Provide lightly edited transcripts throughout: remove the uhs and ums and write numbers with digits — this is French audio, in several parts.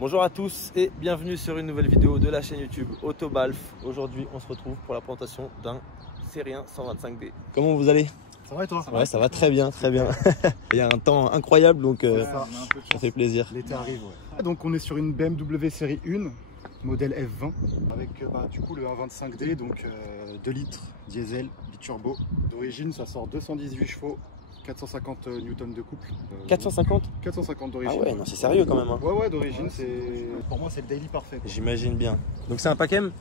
Bonjour à tous et bienvenue sur une nouvelle vidéo de la chaîne YouTube Autobalf. Aujourd'hui on se retrouve pour la présentation d'un série 1 125D. Comment vous allez? Ça va et toi? Ouais, ça va très bien, très bien. Il y a un temps incroyable donc ça fait plaisir. L'été arrive, ouais. Donc on est sur une BMW série 1, modèle F20, avec du coup le 1.25D, donc 2 litres, diesel, biturbo. D'origine ça sort 218 chevaux, 450 newtons de couple. 450? 450 Ah d'origine. ouais, non, c'est sérieux quand même. Hein. Ouais, d'origine, pour moi c'est le daily parfait. J'imagine bien. Donc c'est un Pacem?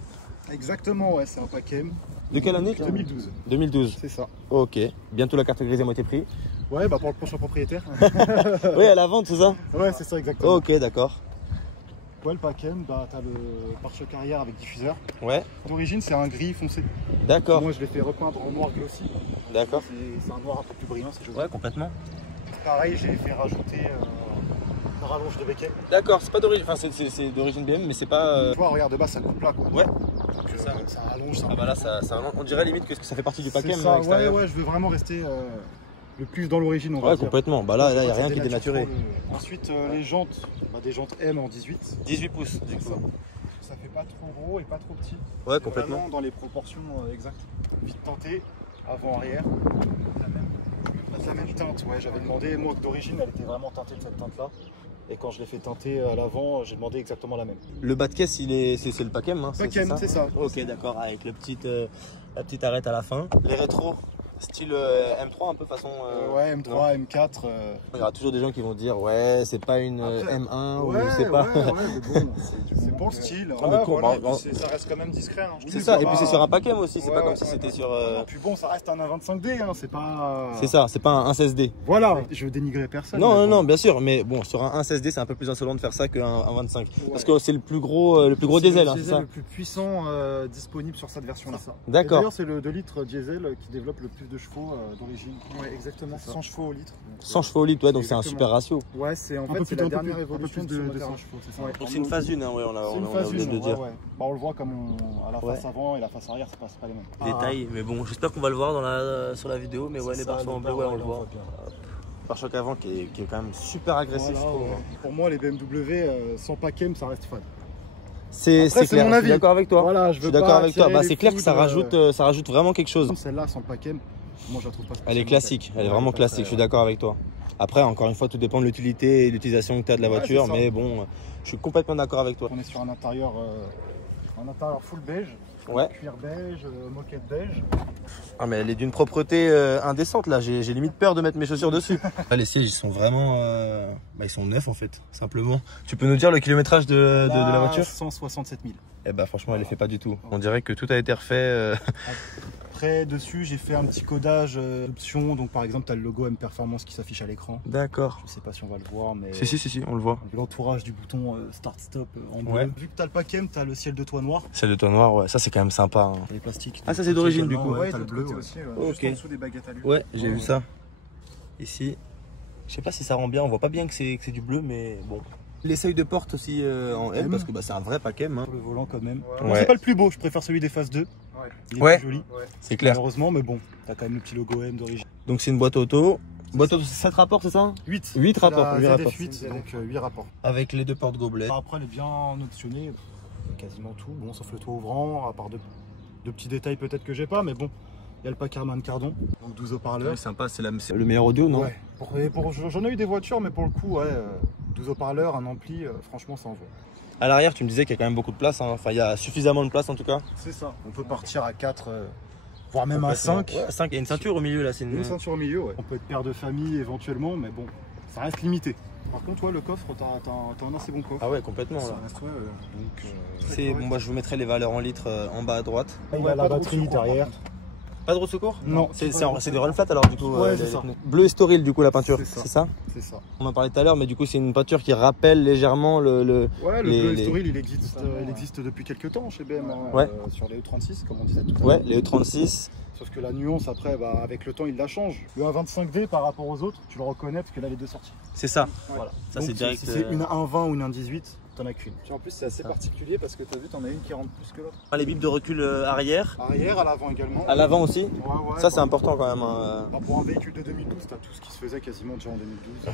Exactement, ouais, c'est un Pacem. De quelle année? 2012. 2012. C'est ça. Ok. Bientôt la carte grise à moitié prix. Ouais, pour le prochain propriétaire. Oui, à la vente, c'est ça? Ouais, c'est ça, exactement. Ok, d'accord. Ouais, le Pacem, t'as le pare-choc arrière avec diffuseur. Ouais. D'origine, c'est un gris foncé. D'accord. Moi, je l'ai fait repeindre en noir glossy. D'accord. C'est un noir un peu plus brillant, c'est joli. Ouais, complètement. Pareil, j'ai fait rajouter une rallonge de béquet. D'accord, c'est pas d'origine, enfin c'est d'origine BM, mais c'est pas. Tu vois, regarde, de bas, ça coupe là, quoi. Ouais. Donc, ça rallonge, ça. Ah bah là, on dirait limite que ça fait partie du Pacem. Ça, ouais, je veux vraiment rester le plus dans l'origine, on va dire. Complètement. Bah là, il n'y a rien qui est dénaturé. Ensuite, les jantes, des jantes M en 18. 18 pouces, du coup. Ça fait pas trop gros et pas trop petit. Ouais, complètement. Vraiment dans les proportions exactes. Vite tenté, avant-arrière. La même teinte, ouais, j'avais demandé, moi d'origine elle était vraiment teintée de cette teinte-là. Et quand je l'ai fait teinter à l'avant, j'ai demandé exactement la même. Le bas de caisse, c'est le Pacem, hein? Pacem, c'est ça. Ok, d'accord, avec la petite arête à la fin. Les rétros, style M3 un peu façon. Ouais, M3, M4. Il y aura toujours des gens qui vont dire ouais, c'est pas une M1 ouais, ou c'est pas. Ouais, mais bon, c'est pour le style. Ah, mais cool, voilà, ça reste quand même discret. Hein. C'est ça, et puis c'est sur un Pacem aussi, c'est pas comme si c'était sur. Puis bon, ça reste un 1.25D, hein, c'est pas. C'est ça, c'est pas un 16D. Voilà, je veux dénigrer personne. Non, bien sûr, mais bon, sur un 16D, c'est un peu plus insolent de faire ça qu'un 25. Ouais. Parce que c'est le plus gros diesel, c'est ça? Le plus puissant disponible sur cette version-là. D'accord. D'ailleurs, c'est le 2 litres diesel qui développe le plus de chevaux d'origine. Ouais, exactement. 100 chevaux au litre. 100 chevaux au litre, ouais, donc c'est un super ratio. Ouais, c'est en fait c'est la dernière évolution de 100 chevaux, c'est ça. Ouais. Donc c'est une phase 1, hein, ouais, on a oublié de le dire. Ouais. On le voit comme à la face avant et la face arrière, c'est pas les mêmes. Détail, mais bon, j'espère qu'on va le voir sur la vidéo, mais ouais, les barres sont en bleu, ouais, on le voit. Pare-choc avant qui est quand même super agressif. Voilà, pour moi, les BMW sans Pacem, ça reste fun. C'est clair, mon avis. Je suis d'accord avec toi. Voilà, je suis d'accord avec toi. Bah, c'est clair que ça rajoute vraiment quelque chose. Celle-là sans Pacem, moi je la trouve pas spécialement. Elle est classique, elle est vraiment classique, je suis d'accord avec toi. Après, encore une fois, tout dépend de l'utilité et de l'utilisation que tu as de la voiture, mais bon, je suis complètement d'accord avec toi. On est sur un intérieur full beige, cuir beige, moquette beige. Ah mais elle est d'une propreté indécente là, j'ai limite peur de mettre mes chaussures dessus. Les sièges ils sont vraiment, ils sont neufs en fait, simplement. Tu peux nous dire le kilométrage de la voiture? 167 000. Eh bah franchement elle les fait pas du tout, on dirait que tout a été refait. Après dessus j'ai fait un petit codage d'options, donc par exemple tu as le logo M Performance qui s'affiche à l'écran. D'accord. Je sais pas si on va le voir mais... Si, on le voit. L'entourage du bouton Start Stop en bleu. Ouais. Vu que tu as le Pacem, tu as le ciel de toit noir. Ciel de toit noir, ouais, ça c'est quand même sympa. Hein. Les plastiques. Ah ça c'est d'origine du coup. Ouais, t'as le bleu aussi, juste en dessous des baguettes à lui. Ouais, j'ai vu ça. Ici, je sais pas si ça rend bien, on voit pas bien que c'est du bleu mais bon. Les seuils de porte aussi en M parce que c'est un vrai Pacem. Hein. Le volant quand même. Ouais. C'est pas le plus beau, je préfère celui des phases 2. Il est plus joli. C'est clair. Malheureusement, mais bon, t'as quand même le petit logo M d'origine. Donc c'est une boîte auto. Boîte auto, 7 rapports, c'est ça? 8 rapports. 8 rapports. 8, donc 8 rapports. Avec les deux portes gobelets. Après, elle est bien optionnée, quasiment tout. Bon, sauf le toit ouvrant, à part de petits détails peut-être que j'ai pas, mais bon. Il y a le Packerman Cardon, donc 12 haut-parleurs. C'est sympa, c'est le meilleur audio, non? Ouais. J'en ai eu des voitures, mais pour le coup, 12 haut-parleurs, un ampli, franchement, ça envoie. À l'arrière, tu me disais qu'il y a quand même beaucoup de place. Hein. Enfin, il y a suffisamment de place en tout cas. C'est ça. On peut partir à 4, voire même à 5. Ouais, 5, il y a une ceinture au milieu là. Une ceinture au milieu, ouais. On peut être père de famille éventuellement, mais bon, ça reste limité. Par contre, le coffre, t'as un assez bon coffre. Ah ouais, complètement. Ça là. reste, Bon, moi, je vous mettrai les valeurs en litres en bas à droite. Il y a la batterie derrière. Pas de roue de secours? Non. C'est des run flat alors du coup. Ouais, c'est ça. Bleu et Storil du coup la peinture. C'est ça? C'est ça. On en parlait tout à l'heure, mais du coup c'est une peinture qui rappelle légèrement le bleu et Storil, il existe depuis quelques temps chez BM. Sur les E36 comme on disait tout à l'heure. Ouais, les E36. Sauf que la nuance après, avec le temps il la change. Le 1.25D par rapport aux autres, tu le reconnais parce que là les deux sorties. C'est ça. Voilà. Ça c'est direct. Si c'est une 1.20 ou une 1.18. T'en as qu'une. En plus, c'est assez particulier parce que tu as vu, t'en as une qui rentre plus que l'autre. Les bips de recul arrière. Arrière, à l'avant également. À l'avant aussi. Ouais, ça, c'est important quand même. Hein. Pour un véhicule de 2012, t'as tout ce qui se faisait quasiment déjà en 2012.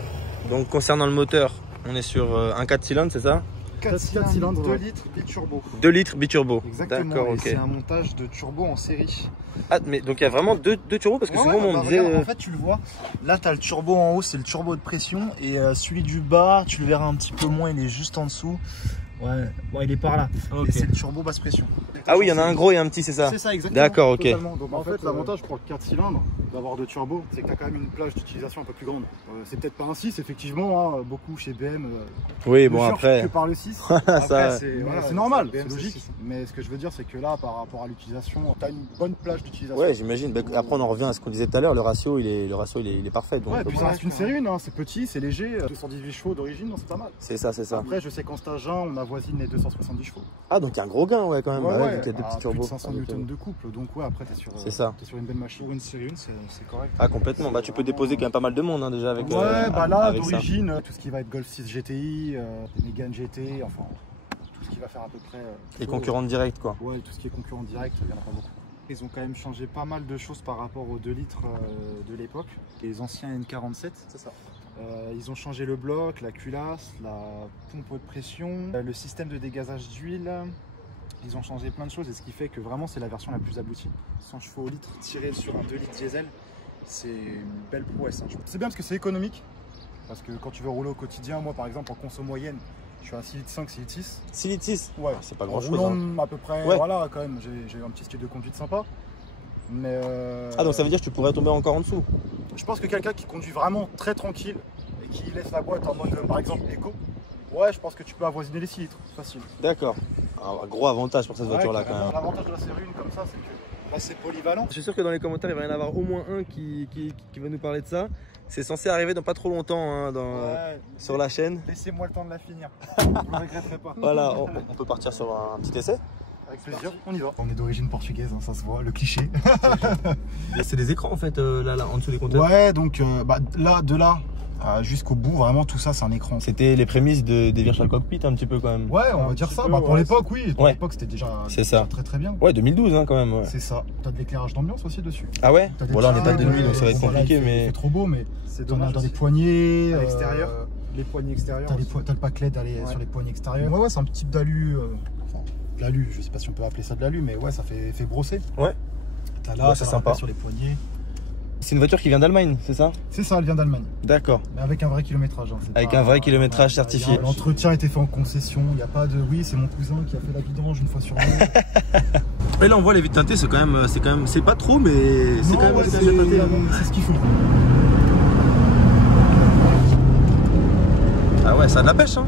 Donc, concernant le moteur, on est sur un 4 cylindres, c'est ça? 4 cylindres, 2 litres biturbo. 2 litres biturbo. Exactement. D'accord, et ok. c'est un montage de turbo en série. Ah, mais donc il y a vraiment deux turbos parce que Ouais, souvent ouais, on bah, me disait. regarde, en fait, tu le vois. Là, tu as le turbo en haut, c'est le turbo de pression. Et celui du bas, tu le verras un petit peu moins, il est juste en dessous. Ouais, bon, il est par là. Ok. Et c'est le turbo basse pression. Ah oui, il y en a un gros et un petit, c'est ça? C'est ça, exactement. D'accord, ok. Totalement. Donc en fait, l'avantage pour le 4 cylindres d'avoir de turbo, c'est que tu as quand même une plage d'utilisation un peu plus grande. C'est peut-être pas un 6, effectivement, hein, beaucoup chez BM. Oui, ne bon surfent après. que par le 6. Ça, C'est normal, c'est logique. Mais ce que je veux dire, c'est que là, par rapport à l'utilisation, tu as une bonne plage d'utilisation. ouais, j'imagine. Après, on en revient à ce qu'on disait tout à l'heure. Le ratio, il est parfait. Donc, Ouais, puis ça reste une série 1, hein, c'est petit, c'est léger, 218 chevaux d'origine, c'est pas mal. c'est ça, c'est ça. Après, je sais qu'en stage 1, on avoisine les 270 chevaux. Ah, donc il y a un gros gain, ouais, quand même. Ouais, Bah ouais, donc il y a des petits plus de turbos. 500 newtons de couple, donc ouais, après, t'es sur, C'est ça. t'es sur une belle machine. Pour une série 1, c'est correct. Ah, complètement. Bah, tu peux déposer quand même pas mal de monde hein, déjà avec. Ouais, bah là, avec ça. d'origine, tout ce qui va être Golf 6 GTI, des Mégane GT, enfin, tout ce qui va faire à peu près. Les concurrents directs, quoi. Ouais, tout ce qui est concurrent direct, il n'y en a pas beaucoup. Ils ont quand même changé pas mal de choses par rapport aux 2 litres de l'époque. Les anciens N47, c'est ça. Ils ont changé le bloc, la culasse, la pompe haute pression, le système de dégazage d'huile. Ils ont changé plein de choses et ce qui fait que vraiment c'est la version la plus aboutie. 100 chevaux au litre tiré sur un 2 litres diesel, c'est une belle prouesse. Hein. C'est bien parce que c'est économique. Parce que quand tu veux rouler au quotidien, moi par exemple en conso moyenne, je suis à 6 litres 5, 6 litres 6. 6 litres 6. Ouais, c'est pas en grand chose. roulant Hein. à peu près, Ouais. voilà quand même, j'ai un petit style de conduite sympa. Mais Ah, donc ça veut dire que tu pourrais tomber encore en dessous. je pense que quelqu'un qui conduit vraiment très tranquille et qui laisse la boîte en mode par exemple éco, ouais, je pense que tu peux avoisiner les 6 litres, facile. D'accord. Un gros avantage pour cette voiture-là, quand même. L'avantage de la série 1 comme ça, c'est que là, c'est polyvalent. Je suis sûr que dans les commentaires, il va y en avoir au moins un qui va nous parler de ça. C'est censé arriver dans pas trop longtemps hein, Ouais, sur la chaîne. laissez-moi le temps de la finir. Je ne regretterai pas. Voilà, on peut partir sur un petit essai. Avec plaisir, on y va. On est d'origine portugaise, hein, ça se voit, le cliché. Et c'est des écrans en fait, là, en dessous des compteurs. Ouais, donc là, de là jusqu'au bout, vraiment tout ça, c'est un écran. C'était les prémices des Virtual Cockpit un petit peu quand même. Ouais, on va dire ça. peu, Bah, pour ouais, l'époque, oui. Pour Ouais. l'époque, c'était déjà C'est ça. très très bien. Ouais, 2012 hein, quand même. Ouais. C'est ça. T'as de l'éclairage d'ambiance aussi dessus. Ah ouais. T'as des Bon là on n'est petits pas de nuit ouais, donc ça va être voilà, compliqué il mais. fait trop beau, mais C'est t'en as dommage. dans les poignées. À l'extérieur. Les poignées extérieures. T'as le pack LED sur les poignées extérieures. Ouais, c'est un petit type d'alu. Enfin, de l'alu, je sais pas si on peut appeler ça de l'alu, mais ouais, ça fait brosser. Ouais. T'as là, Ouais, c'est t'as sympa. rappel sur les poignets. C'est une voiture qui vient d'Allemagne, c'est ça? C'est ça, elle vient d'Allemagne. D'accord. Mais avec un vrai kilométrage. Hein. C'est Avec pas- un vrai kilométrage ouais, certifié. L'entretien a été fait en concession. Il n'y a pas de. Oui, c'est mon cousin qui a fait la vidange une fois sur deux. Et là on voit les vitres teintées, c'est quand même, c'est pas trop mais c'est Non, quand même ouais, c'est quand même bien teinté. c'est ce qu'il faut. Ah ouais, ça a de la pêche hein.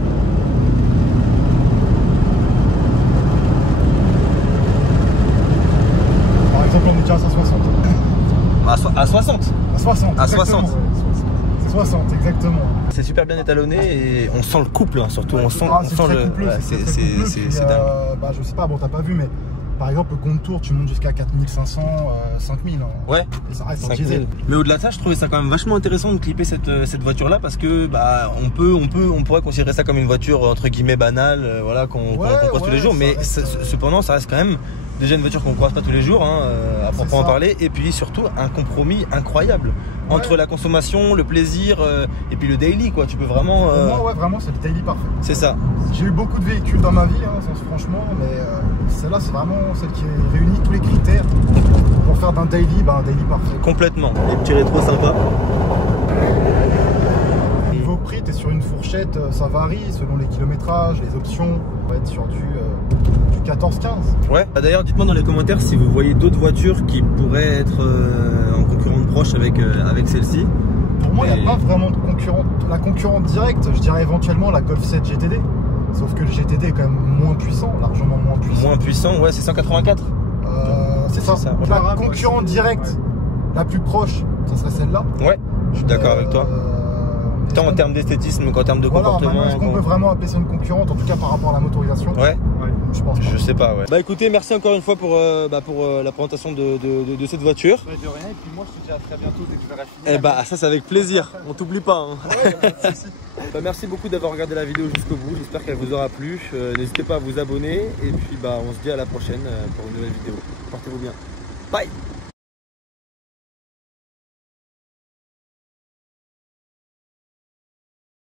Par exemple, on est déjà à 160. À 60. À 60. À exactement. 60. 60, exactement. C'est super bien étalonné et on sent le couple hein, surtout. On sent, Ah, on c'est sent très le. coupleux, Ouais, c'est très coupleux, puis, c'est dingue. bah, je sais pas, bon, t'as pas vu, mais par exemple, le compte tour, tu montes jusqu'à 4500, 5000. Hein. Ouais. Et ça reste en 5000. diesel. Mais au-delà de ça, je trouvais ça quand même vachement intéressant de clipper cette voiture-là parce que bah on pourrait considérer ça comme une voiture entre guillemets banale, voilà qu'on croise tous les jours. ça Mais reste, cependant, ça reste quand même déjà une voiture qu'on croise pas tous les jours, hein, à proprement ça. parler. Et puis surtout un compromis incroyable entre la consommation, le plaisir et puis le daily quoi. Tu peux vraiment. Pour moi, ouais, vraiment, c'est le daily parfait. C'est ça. J'ai eu beaucoup de véhicules dans ma vie, hein, franchement, mais celle-là, c'est vraiment celle qui réunit tous les critères pour faire d'un daily, un daily parfait. Complètement. Les petits rétros sympas. Niveau prix, tu es sur une fourchette, ça varie selon les kilométrages, les options. On va être sur du 14-15. Ouais. D'ailleurs, dites-moi dans les commentaires si vous voyez d'autres voitures qui pourraient être en concurrente proche avec celle-ci. Pour moi, il n'y a pas vraiment de concurrente. La concurrente directe, je dirais éventuellement la Golf 7 GTD. Sauf que le GTD est quand même moins puissant, largement moins puissant. Moins puissant, ouais, c'est 184. C'est ça. ça. La concurrente directe, la plus proche, ça serait celle-là. Ouais, je suis d'accord avec toi. Tant en termes d'esthétisme qu'en termes de comportement. Est-ce qu'on peut vraiment appeler ça une concurrente, en tout cas par rapport à la motorisation? Ouais, je pense pas. je sais pas, ouais. Bah écoutez, merci encore une fois pour la présentation de cette voiture. Ouais, de rien, et puis moi je te dis à très bientôt dès que je verrai finir. Eh bah ça c'est avec plaisir, on t'oublie pas. Hein. Bah, merci beaucoup d'avoir regardé la vidéo jusqu'au bout, j'espère qu'elle vous aura plu. N'hésitez pas à vous abonner et puis bah on se dit à la prochaine pour une nouvelle vidéo. Portez-vous bien. Bye.